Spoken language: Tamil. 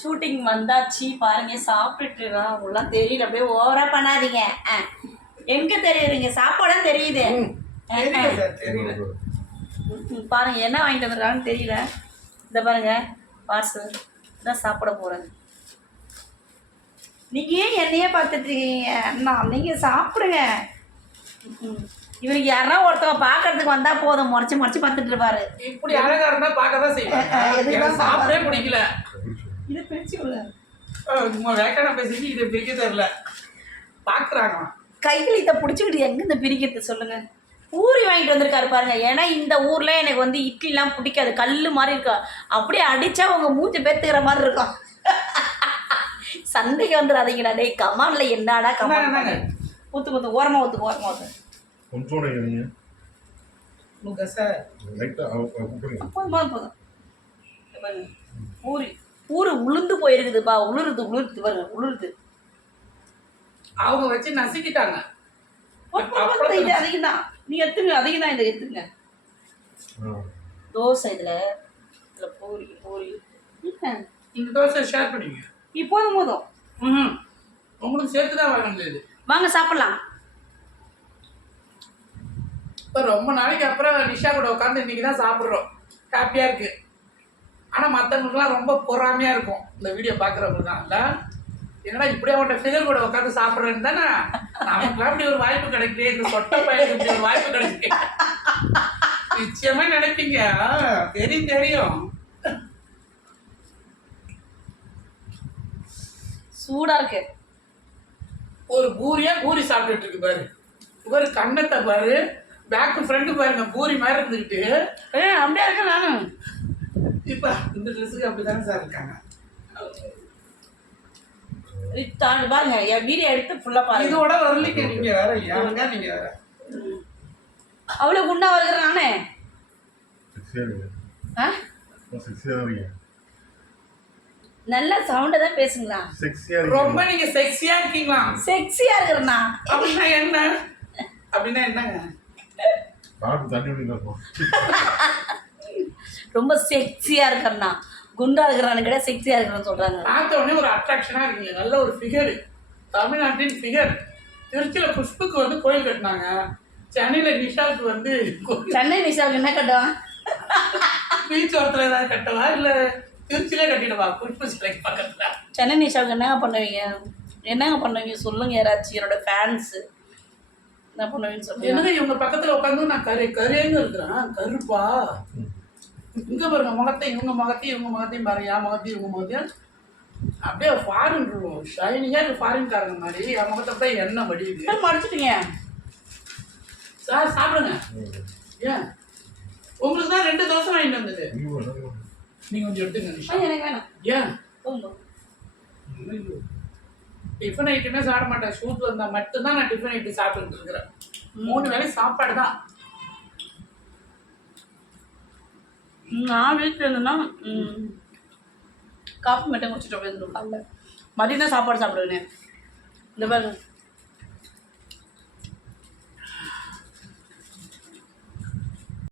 ஷூட்டிங் வந்தாச்சு பாருங்க சாப்பிட்டுட்டு இருக்கோம் அவ்வளோலாம் தெரியல. அப்படியே ஓவரா பண்ணாதீங்க. எங்க தெரியுதுங்க? சாப்பாடாம் தெரியுது. பாருங்க என்ன வாங்கிட்டு வந்திருக்காங்கன்னு தெரியல. இந்த பாருங்க பார்சல் தான் சாப்பிட போறேன். நீங்க ஏன் என்னையே பார்த்துட்டு இருக்கீங்க? அண்ணா நீங்க சாப்பிடுங்க. இவருக்கு யாரா ஒருத்தவங்க பார்க்கறதுக்கு வந்தா போதும். முறைச்சு முறைச்சு பார்த்துட்டு இருப்பாரு. இப்படி அழகா இருந்தா பார்க்க தான் சாப்பிடவே பிடிக்கல. பிரிச்சு வேக்கான பேசிட்டு இதை பிரிக்க தெரியல. பாக்குறாங்க கைகள் இதை பிடிச்சிக்கிட்டு எங்க இந்த பிரிக்கிறது சொல்லுங்க? பூரி வாங்கிட்டு வந்திருக்காரு பாருங்க. ஏன்னா இந்த ஊர்ல எனக்கு வந்து இட்லிலாம் பிடிக்காது. கல் மாதிரி இருக்கும் அப்படியே அடிச்சா உங்க மூஞ்சி பேத்துக்கிற மாதிரி இருக்கும். சண்டைக்கு வந்துடாதீங்கடா. டேய் கமான்ல என்னடா கமான்? ஊத்து ஊத்து. ஓரமா ஊத்து ஓரமா ஊத்து. போதும் போதும். பூரி பூரி உளுந்து போயிருக்குதுப்பா உளுருது உளுருது பாருங்க உளுருது. அவங்க வச்சு நசுக்கிட்டாங்க. இது அதிகம் தான் நீ எடுத்துங்க அதிகம் தான் இதை எடுத்துங்க. தோசை இதுல இதுல பூரி பூரி. இந்த தோசை ஷேர் பண்ணிங்க நீ போதும் போதும். ம் உங்களுக்கு சேர்த்து தான் வாங்கணும் இது வாங்க சாப்பிடலாம். இப்போ ரொம்ப நாளைக்கு அப்புறம் நிஷா கூட உட்காந்து இன்னைக்கு தான் சாப்பிட்றோம். ஹாப்பியாக இருக்கு. ஆனால் மற்றவங்களுக்குலாம் ரொம்ப பொறாமையாக இருக்கும். இந்த வீடியோ பார்க்குறவங்களுக்குலாம் இல்லை என்னடா இப்படியே அவன்கிட்ட ஃபிகர் கூட உட்காந்து சாப்பிட்றேன்னு தானே? நமக்குலாம் இப்படி ஒரு வாய்ப்பு கிடைக்குது இந்த சொட்ட பையனுக்கு இப்படி ஒரு வாய்ப்பு கிடைக்குது நிச்சயமா நினைப்பீங்க தெரியும் தெரியும். சூடா இருக்கு. ஒரு பூரியா பூரி சாப்பிட்டுட்டு இருக்கு பாரு. இவர் கண்ணத்தை பாரு. பேக்கு ஃப்ரண்ட் பாருங்க பூரி மாதிரி இருந்துக்கிட்டு அப்படியே இருக்க நானும் இப்போ இந்த ட்ரெஸ்ஸுக்கு அப்படி தானே சார் இருக்காங்க? தாண்டி பாருங்க என் வீடியோ எடுத்து ஃபுல்லா பாருங்க. இதோட வரலிக்கு நீங்க வேற ஏங்க நீங்க வேற? அவ்வளவு குண்டா வருகிற நானே நல்ல சவுண்டை தான் பேசுங்களா? ரொம்ப நீங்க செக்ஸியா இருக்கீங்களா? செக்ஸியா இருக்கிறண்ணா. அப்படின்னா என்ன? அப்படின்னா என்னங்க? ரொம்ப செக்ஸியா இருக்கிறண்ணா குண்டா இருக்கிறானு கிட்ட செக்ஸியா இருக்கிறான்னு சொல்றாங்க. பார்த்த உடனே ஒரு அட்ராக்ஷனா இருக்கீங்க. நல்ல ஒரு ஃபிகர் தமிழ்நாட்டின் ஃபிகர் திருச்சியில புஷ்புக்கு வந்து கோயில் கட்டினாங்க. சென்னையில நிஷாவுக்கு வந்து சென்னை நிஷாவுக்கு என்ன கட்டுவான் பீச் ஓரத்துல ஏதாவது கட்டவா? இல்ல திருச்சியிலே கட்டிடவா? புஷ்பு சிலைக்கு பக்கத்துல. சென்னை நிஷாவுக்கு என்னங்க பண்ணுவீங்க? என்னங்க பண்ணுவீங்க? சொல்லுங்க யாராச்சும் என்னோட ஃபேன்ஸ் என்ன பண்ணுவீங்கன்னு சொல்லுங்க. என்னங்க இவங்க பக்கத்துல உட்காந்து நான் கரு கருன்னு இருக்கிறேன். கருப்பா. இங்க பாருங்க முகத்தை இவங்க முகத்தையும் இவங்க முகத்தையும் பாருங்க என் முகத்தையும் இவங்க முகத்தையும். அப்படியே ஃபாரின் இருக்கும் ஷைனிங்கா இருக்கு ஃபாரின்காரங்க மாதிரி. என் முகத்தை அப்படியே எண்ணெய் வடியுது மடிச்சிட்டீங்க சார் சாப்பிடுங்க. ஏன்? உங்களுக்கு தான் ரெண்டு தோசை வாங்கிட்டு வந்தது. நீங்க கொஞ்சம் எடுத்துங்க எனக்கு வேணாம். ஏன்? போங்க டிஃபன் ஐட்டமே சாப்பிட மாட்டேன். ஷூட் வந்தா மட்டும்தான் நான் டிஃபன் ஐட்டம் சாப்பிட்டுட்டு இருக்கிறேன். மூணு வேளை சாப்பாடு தான் நான் வீட்டில் இருந்தேன்னா காஃபி மட்டும் குடிச்சிட்டு போயிருந்தோம் காலைல மதியம் தான் சாப்பாடு சாப்பிடுவேன். இந்த பாருங்க.